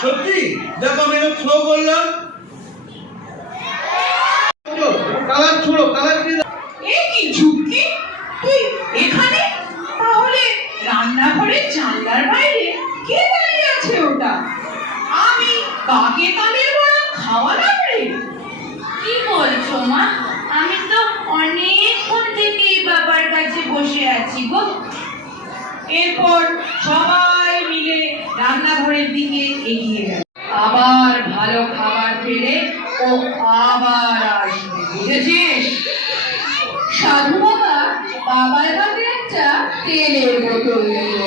সত্যি দেখো আমি থ্রো করলাম, কালার ছোড়ো, কালার দিয়ে দাও। এ কি ঝুঁকি, তুই এখানে? তাহলে রান্নাঘরের জানলার বাইরে কে দাঁড়িয়ে আছে ওটা? আমি কাকে তালের বড়া খাওয়ালাম রে? কি বলছো মা? আমি তো অনেকক্ষণ থেকে বাবার কাছে বসে আছি গো। এরপর সবাই মিলে রান্নাঘরের দিকে এগিয়ে গেল। আবার ভালো খাবার পেলে ও আবার আসবে, বুঝেছিস? সাধু বাবা বাবার হাতে একটা তেলের বোতল দিল।